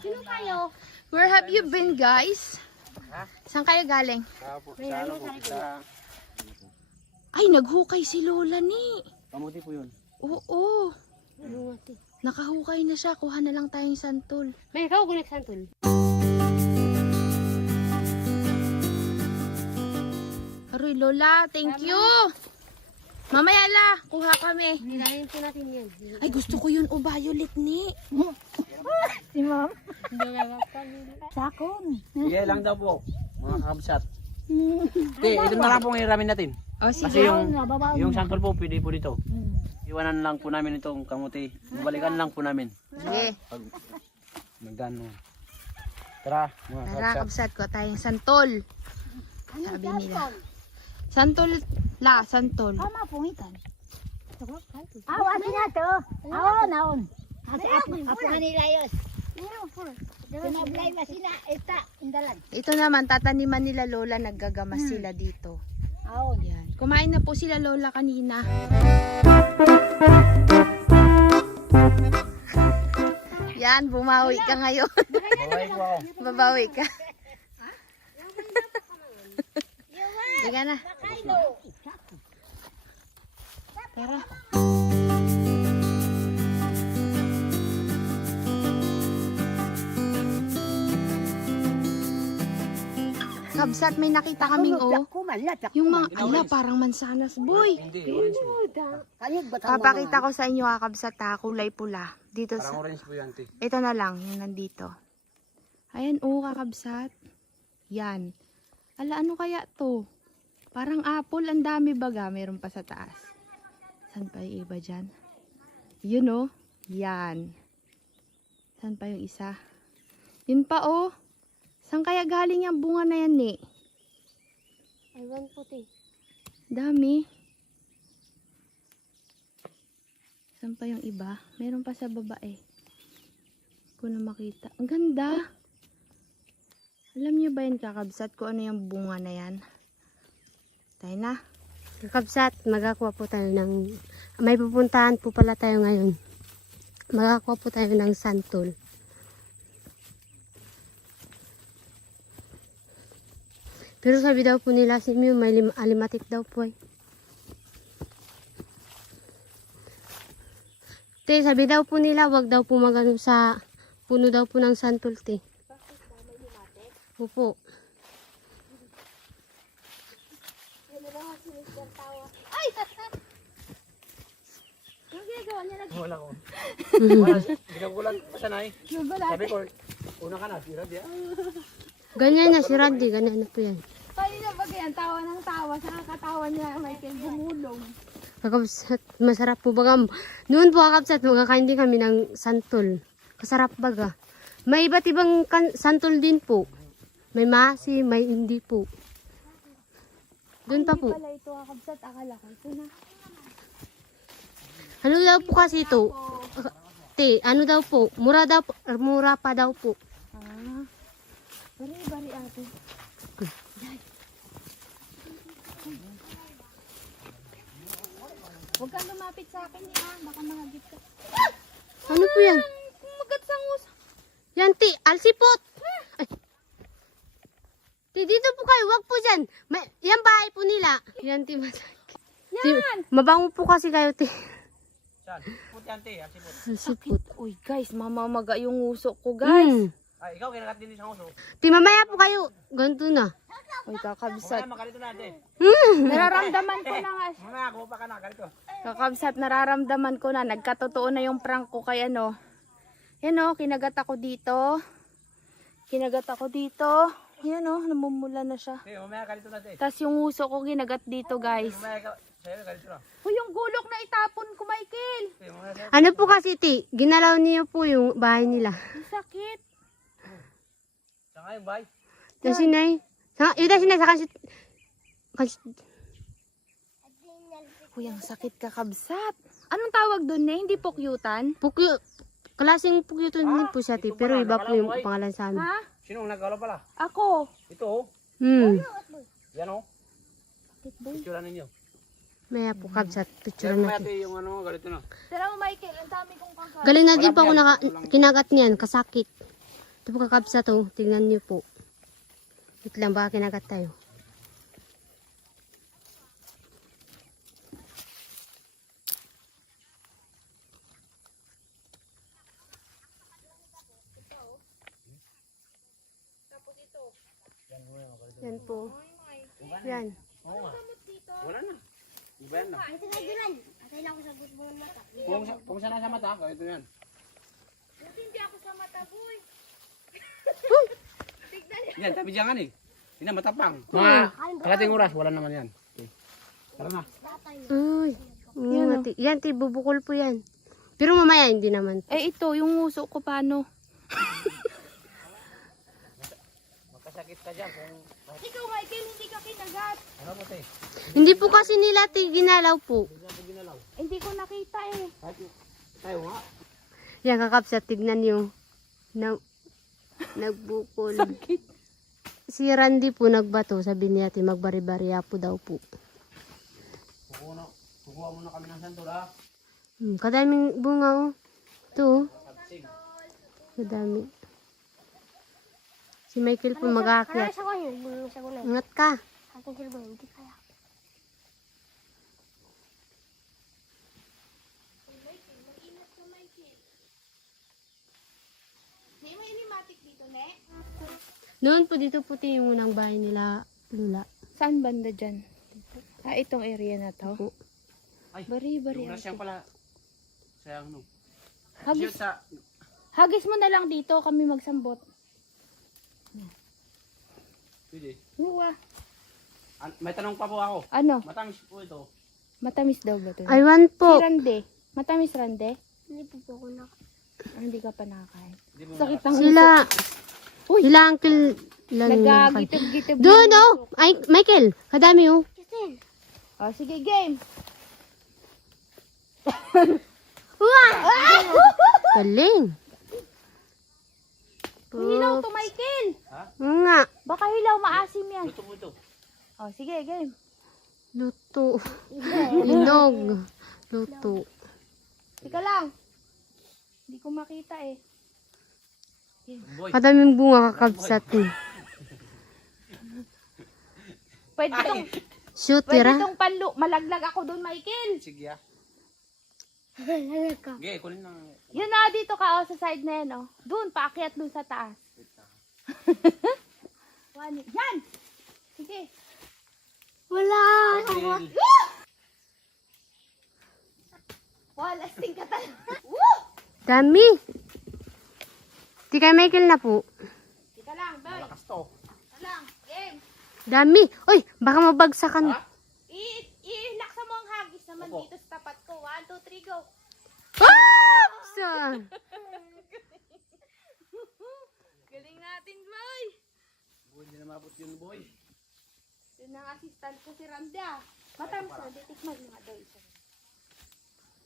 Sino kayo? Where have you been, guys? Saan kayo galing? Ay, naghukay si Lola ni. Kamuti po yun. Oo. Nakahukay na siya. Kuha na lang tayong santol. May ikaw kung nagsantol. Aroy, Lola. Thank you. Mamaya la. Kuha kami. Nilayan po natin yan. Ay, gusto ko yun. O, violet ni. Si ma'am. Sakon. Sige lang daw po, mga kabsat. Ito na lang pong hiramin natin. O, Kasi yung sample po, pwede po dito. Iwanan lang po namin itong kamuti. Balikan lang po namin. sige. Pag magdano. Tara, mga Tara, kabsat. kabsat ko tayong santol. Sabi nila. Santol la, santol. Ama pungitan. Awa na to. Awa naon. Apo kanila yos. Sinablay masina eta indalan. Ito naman, tataniman nila Lola, naggagamas sila dito. Aon. Yan. Kumain na po sila Lola kanina. Yan, bumawi ka ngayon. Baway po ako. Babawi ka. Liga na. Tara. Kabsat, may nakita kaming yung mga ala parang mansanas, boy. Hindi, orange po. Papakita ko sa inyo kabsat ha, kulay pula. Dito Parang sa, orange po yan, te. ito na lang, yung nandito. Ayan, kakabsat. Yan. Ala, ano kaya to? Parang apple, ang dami baga, meron pa sa taas. Saan pa yung iba dyan? Yun oh, yan. Saan pa yung isa? Yun pa oh. Saan kaya galing yung bunga na yan eh? Aywan puti. Dami. Saan pa yung iba? Meron pa sa baba eh. Ko na makita. Ang ganda. Alam niyo ba yun kakabsat kung ano yung bunga na yan? Tayo na. Kakabsat, magakuha po tayo ng... May pupuntahan po pala tayo ngayon. Magakuha po tayo ng santol. Pero sabi daw po nila si Mew, may alimatik daw po eh. Te, sabi daw po nila, wag daw po magano sa puno daw po ng santol, te. Opo. Wala ko. Wala, binagulan pa siya na eh. Sabi ko, una ka na, sira diya. Ganyan na si Randy, ganyan na po yan. Tayo na ba yan? Tawa ng tawa. Sa kakatawa niya, Michael, bumulong. Kakabsat, masarap po baga. Noon po kakabsat, magkakain din kami ng santol. Kasarap baga. May iba't ibang santol din po. May masi, may hindi po. Doon pa po. Pala ito kakabsat, akala ko. Ito na. Ano daw po kasi ito? Te, ano daw po? Mura daw po, mura pa daw po. Ah. Bari ate. Huwag kang lumapit sa akin ha. Baka mahagip ka. Ano po yan? Kumagat sa ngus. Yan, te, alsipot! Ay. Te, dito po kayo, wag po dyan. Yan bahay po nila. Yan, te, masakit. Yan! Mabango po kasi kayo, te. Saan? Puti yan, te. Asipot. Alsipot. Uy guys, mamamaga yung uso ko guys. Ay, ikaw, kinakat din sa uso. Te, mamaya po kayo. Ganito na. Uy kakabsat. Mamaya, makalito na, te. Nararamdaman ko na nga. Mamaya, kuha pa ka na, kalito. Kakabsat, nararamdaman ko na. Nagkatotoo na yung prank ko kay ano. Yan o, kinagat ako dito. Kinagat ako dito. Yan o, namumula na siya. Te, mamaya, kalito na, te. Tapos yung uso ko ginagat dito guys. Mamaya, ikaw, sa'yo, kalito na. Uy, yung gulok na itapon ko, Michael. Te, mamaya, sa'yo. Ano po kasi, te, ginalaw niyo po yung bahay nila. Ang sakit. Saan kayo, bay? Yung sinay. Yung sinay sa kansit. Uy, ang sakit kakabsat. Anong tawag doon eh? Hindi pokyutan? Pukyo. Klaseng pukyo to din po siya, te. Pero iba po yung pangalan sa amin. Ha? Sino ang nagkalo pala? Ako. Ito, oh. Yan, oh. Picturean ninyo. Maya po, kabsat. Picture Mamaya, natin. te, yung ano, galito na. Tara mo, Michael. Ang dami kong kakagat. Galing na din po ako kinagat niyan. Kasakit. Ito po kakabsat oh. Tingnan niyo po. Wait lang, baka kinagat tayo. Yan po. Yan. Oo nga. Wala na. Iba yan na. Ito na yun. Atay lang ako sa gusto ng mata. Kung saan nasa mata, ito yan. Hindi ako sa mata, boy. Yan, tabi dyan eh. Yan, matapang. Mga kalating oras, wala naman yan. Okay. Tara na. Ay. Yan, ti, bubukol po yan. Pero mamaya, hindi naman. Eh, ito, yung uso ko paano? Magkasakit ka dyan kung... Ikaw, Michael, hindi ka kinagat. Ano mo, te? Hindi po kasi nila ti, ginalaw po. Hindi ko nakita eh. Tayo nga. Yan, kakabsat, tignan nyo. Nagbukol. Si Randy po nagbato, sabi niya, ti, magbari-bariya po daw po. Kukuha muna kami ng santol, ha? Kadaming bunga, oh. Ito, oh. Kadami. Si Michael po mag-aakyat. Sa ko yun. Sa ko na. Ingat ka. Atong silbo, hindi kaya. Hindi mo inimatik dito, ne? Noon po dito po yung unang bahay nila, Lula. Saan banda dyan? Ah, itong area na to? Po. Ay, Bari-bari. yung siyang pala. Sayang, no. Hagis, Shoot sa... hagis mo na lang dito, kami magsambot. Pwede. Uwa. May tanong pa po ako. Ano? Matamis po ito. Matamis daw ba ito? Aywan Si po. Rande. Matamis, Rande? Hindi po ako na. Ah, hindi ka pa nakakain. Hindi mo Sakit ng Sila. Uy! Sila uncle. Nagagitib-gitib. Doon, oh. Ay, Michael. Kadami, oh. Justin. Oh, sige, game. Galing. Hilaw to, Michael. Oo nga. Baka hilaw, maasim yan. Luto po ito. Oh, sige, game. Luto. Inog. Luto. Tika lang. Hindi ko makita eh. Boy. Kadaming bunga kakabsat, eh. Pwede tong, Shoot, pwede tira. tong panlo. Malaglag ako doon, Michael. Sige, ah. Halag ka. Okay, kunin lang. Yun na, dito ka, oh, sa side na yan, oh. Doon, paakyat doon sa taas. Yan! Sige. Wala. Michael. Lasting ka talaga. Woo! Dami. Di kay Michael na po. Tika lang, boy. Malakas to. Tika lang, game. Dami. Uy, baka mabagsakan. Ha? I-laksa mo ang hagis naman Opo. dito sa tapat ko. 1, 2, 3, go. Ah! Sa. Galing natin, boy. Boy, hindi na mabot yun, boy. Yun ang assistant ko si Randa. Matamis na, titikman mo nga daw isa.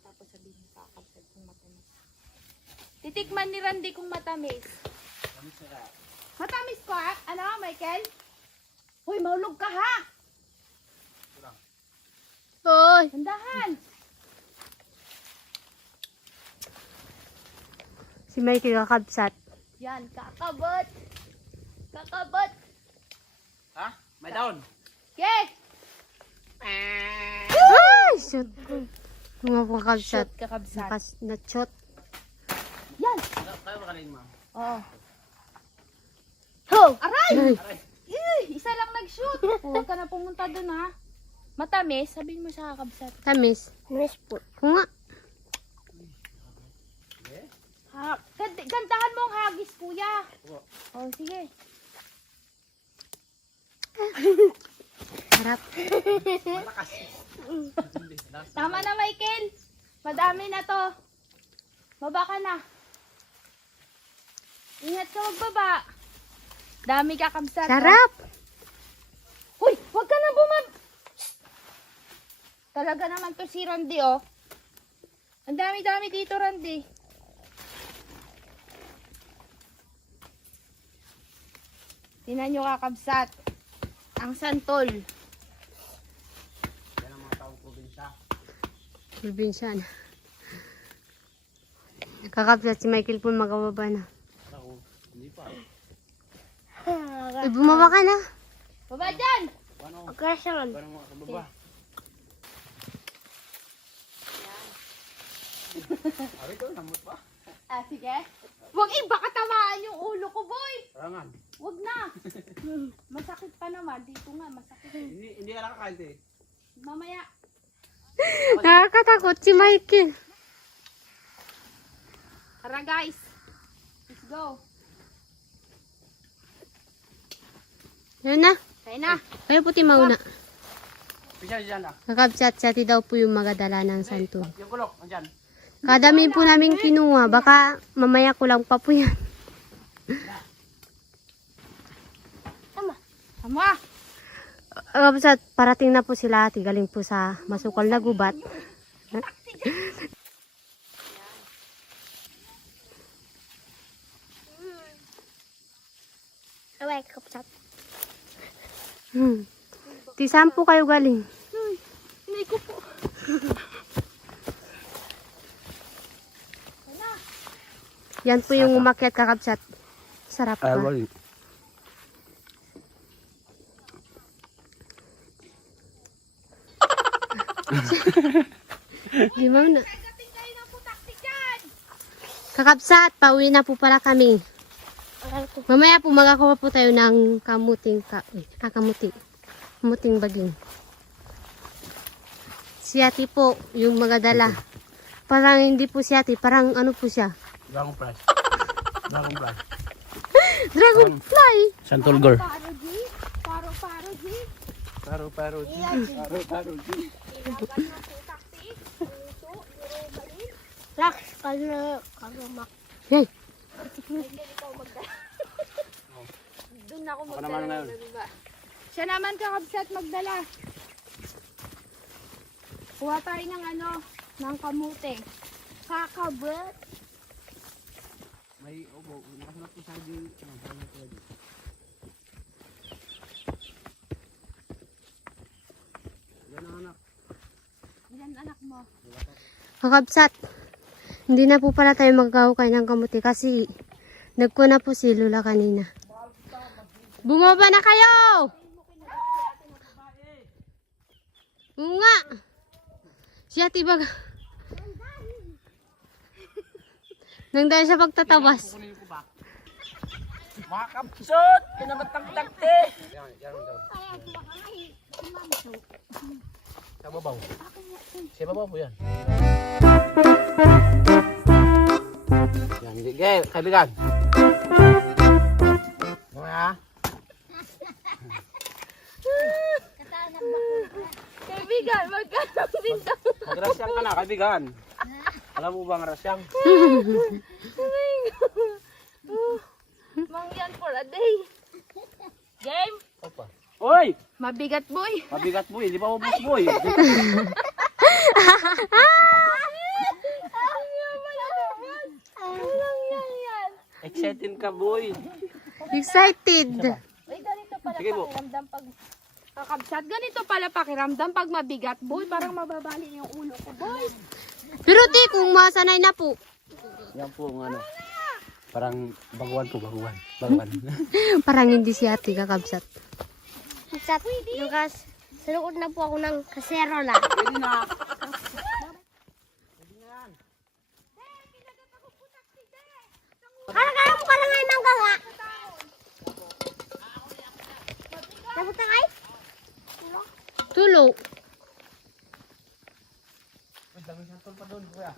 Tapos sabihin sa kakabsad kung matamis. Titikman ni Randy kung matamis. Matamis ko ha? Ano, Michael? Hoy, maulog ka ha? Hoy. Handahan. Si Michael kakabsat. Yan, kakabot. Kakabot. Ha? May down. Yes! Ay, shoot. Mga po kakabsat. Shoot, kakabsat. Na-shot. Yan! Kaya ba kanina, ma'am? Oh. Ho. Aray! Isa lang nag-shoot. Huwag ka na pumunta dun ha. Matamis, sabihin mo sa kakabsat. Tamis. Miss po. Oo nga. Gantahan mo ang hagis, kuya. Oh, sige. Harap. Tama na, Michael. Madami na to. Baba ka na. Ingat ka magbaba. Dami kakabsat. Sarap. Uy, wag ka na Talaga naman to si Randy, oh. Ang dami-dami dito, Randy. Tingnan nyo kakabsat. Ang santol. Yan ang mga taong probinsya. Probinsyan. Kakabsat si Michael po magkababa na. Ako, hindi Bumaba ka na. Baba dyan! Agresyon. Parang mga kababa. Ari ko, namot pa. Ah, sige. Huwag baka tamaan yung ulo ko, boy! Parangan. Huwag na! Masakit pa naman. Dito nga, masakit. Hindi ka nakakain eh. Mamaya. Nakakatakot si Mikey. Tara guys. Let's go. Yan na. Tayo na. Kayo puti mauna. Pisa dyan ah. Kakabsat, sati daw po yung magadala ng santol. Yung kulok, andyan. Kadami po namin kinuha. Baka mamaya ko lang pa po yan. Tama. Kakabsat, parating na po sila ate. Galing po sa masukal na gubat. Away, kapsat. Ti, saan po kayo galing? Hindi ko po. Yan po yung umakyat kakabsat. Sarap pa. Di mo na. Kakabsat, pauwi na po pala kami. Mamaya po magakuha po tayo ng kamuting kamuting baging. Si ate po, yung magadala. Parang hindi po si ate, parang ano po siya. Dragonfly. Dragonfly. Dragonfly! Santol girl. Paro-paro, G. Paro-paro. Paro-paro. Relax, kalma. Yay! Doon ako Ako naman ngayon. magdala. Siya naman kakabsat magdala. Kuha tayo ng ng kamuting. Kakabot. May obo. Nakasunod ko sa di. Yan ang anak. Ilan anak mo? Kakabsat, hindi na po pala tayo magkahukay ng kamuti kasi nagkuna po si Lula kanina. Bumaba na kayo! Oo nga! Si ate baga. Nang dahil sa pagtatabas. Mga kapsot! Pinabatang-tagte! Yan daw. Sa babaw. Sa babaw po yan. Yan, sige, kaibigan. Mga. Kaibigan, magkano din daw. Magrasyang ka na, kaibigan. Alam mo ba ang rasyang? Mangyan for a day. Game? Opa. Oy! Mabigat boy. Mabigat boy, di pa ubos boy. Excited ka boy. Excited! Uy, ganito pala Sige po. pakiramdam pag kakabsat. Ganito pala pakiramdam pag mabigat boy. Parang mababali yung ulo ko boy. Pero di, kung masanay na po. Yan po ang ano. Parang baguan po, baguan. Baguan. Parang hindi si ate kakabsat. Kapsat, Lucas. Sunod na po ako ng kaserola. Pwede na. Kaya mo ka lang ngayon ng gawa. Nabuta kayo? Tulo. Wait, daming santol pa doon, kuya.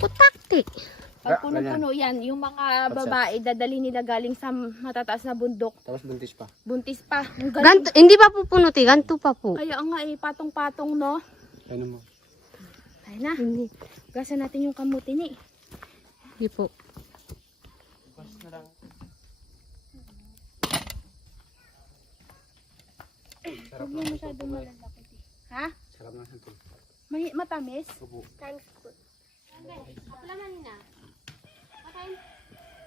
Kutakti. Pag puno-puno yan, yung mga babae, dadali nila galing sa matataas na bundok. Tapos buntis pa. Buntis pa. Ang galing. Ganto, hindi pa po punuti, ganto pa po. Kaya nga patong-patong no. Ano mo? Ayun na. Hindi. Gasan natin yung kamuti ni. Hindi po. Bas na lang. Huwag mo masyadong malalaki. Ha? Sarap na santol. Matamis? Opo. Times good. Laman na.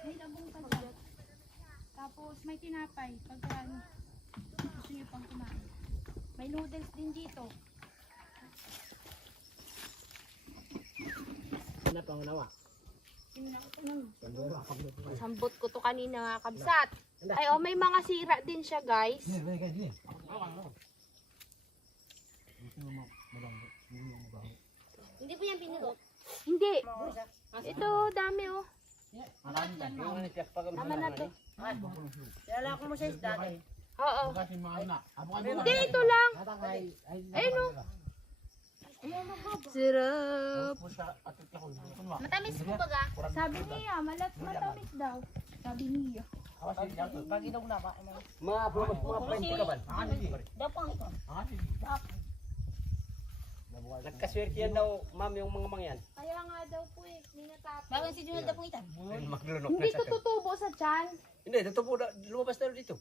May labong kagat. Tapos, may tinapay. Pagka ano, gusto niyo pang kumain. May noodles din dito. Ano pang nawa? Sambot ko to kanina nga kabsat. Ay oh, may mga sira din siya guys. Hindi po yan pinulot. Hindi. Ito, dami oh. Naman na to. Oo. Hindi, ito lang. Ayun oh. Sarap. Matamis po baga. Sabi niya, matamis daw. Sabi niya. Nagkaswerte yan daw, ma'am, yung mga mangyan. Kaya nga daw po eh, ninatapos. Bakit si Junel na po itan? Maglunok Hindi to tutubo sa tiyan. Hindi, totoo na, lumabas na dito.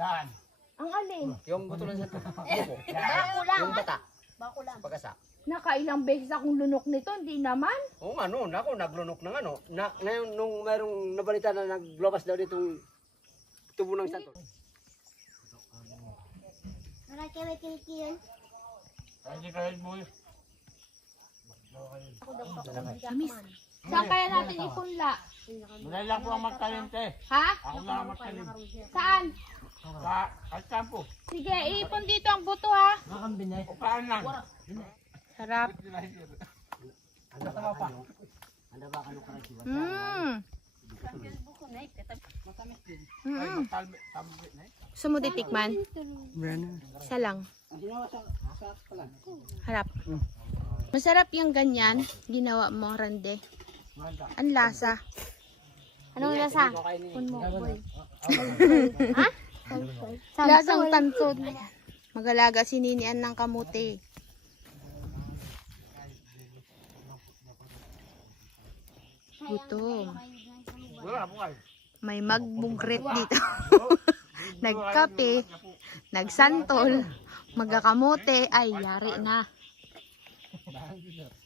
Yan. Ang alin. Yung butulan sa tubo. Bako lang. Yung bata. Bako lang. Pagkasa. Nakailang beses akong lunok nito, hindi naman. Oo nga noon, ako naglunok ng ano. Ngayon, nung mayroong nabalita na naglabas daw ditong tubo ng santo. Maraki may kinikiyan. Saan kaya natin ipunla? Madali lang po ang magtalente. Ha? Ako lang ang magtalente. Saan? Sa Alcampo. Sige, ipon dito ang buto ha. Upahan lang. Sarap. Gusto mo titikman? Isa lang. Harap. Masarap yung ganyan. Ginawa mo, Rande. Ang lasa. Anong lasa? Pun mo, boy. Ha? Lasang tansod. Magalaga si Ninian ng kamuti. Gutom. May magbugret dito. Nagkape, nagsantol, magkakamote, ay yari na.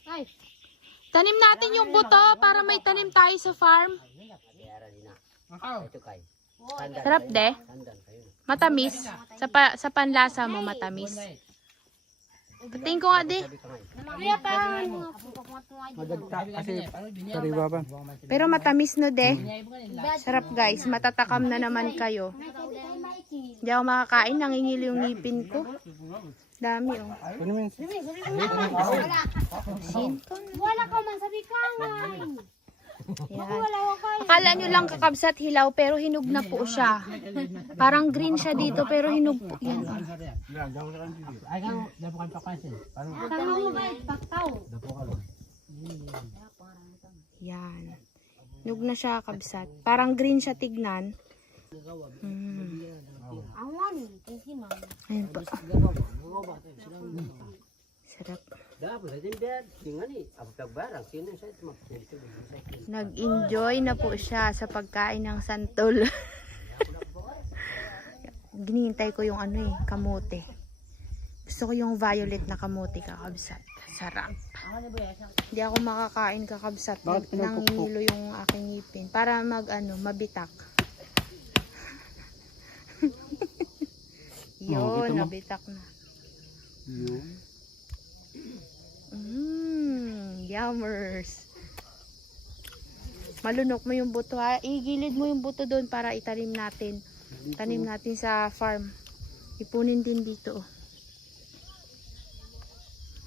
Ay, tanim natin yung buto para may tanim tayo sa farm. Sarap de. Matamis. Sa panlasa mo matamis. Patingin ko nga de. Kuya pa. Pero matamis no de. Sarap guys. Matatakam na naman kayo. Hindi ako makakain. Nangingil yung ngipin ko. Dami oh. Wala ka man sabi ka nga. Yan. Akala nyo lang kakabsat hilaw pero hinog na po siya. Parang green siya dito pero hinog po. Yan oh. Tama mo ba paktaw? Yan. Hinog na siya kabsat. Parang green siya tignan. Awan, kasi ma'am. Ayan po. Sarap. Nag-enjoy na po siya sa pagkain ng santol. Ginihintay ko yung kamote. Gusto ko yung violet na kamote kakabsat. Sarap. Hindi ako makakain kakabsat. Nangingilo yung aking ngipin. Para mabitak. Yun, nabitak na. Yummers. Malunok mo yung buto ha. Igilid mo yung buto doon para itanim natin. Tanim natin sa farm. Ipunin din dito.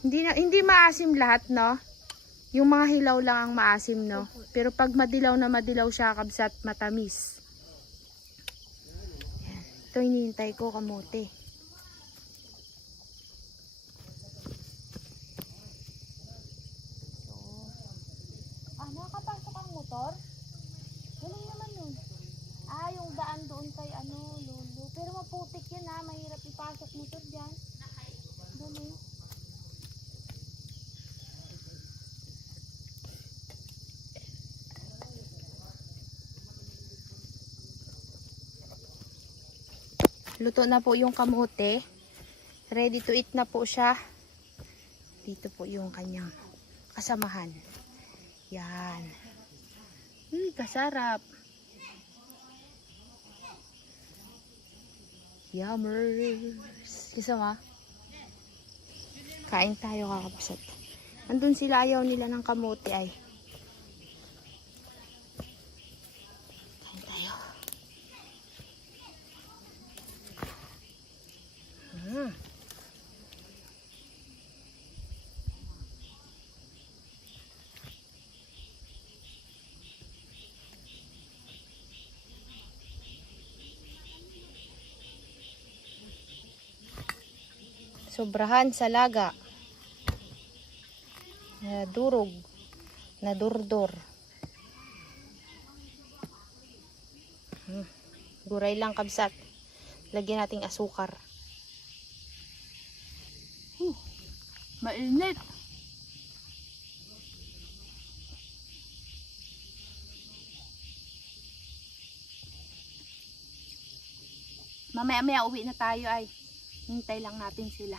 Hindi maasim lahat, no? Yung mga hilaw lang ang maasim, no? Pero pag madilaw na madilaw siya, kabsat, matamis. Yan. Ito hinihintay ko, kamote. Nakapasok ang motor? Galing naman yun. Yung daan doon kay lolo. Pero maputik yan ha. Mahirap ipasok motor dyan. Galing. Luto na po yung kamote. Ready to eat na po siya. Dito po yung kanyang kasamahan. Yan. Kasarap. Yummers. Gusto mo? Kain tayo kakabsat. Andun sila, ayaw nila ng kamote ay. Kain tayo. Sobrahan sa laga. Nadurog. Nadurdor. Guray lang kabsat. Lagyan nating asukar. Mainit. Mamaya-maya uwi na tayo ay. Hintay lang natin sila.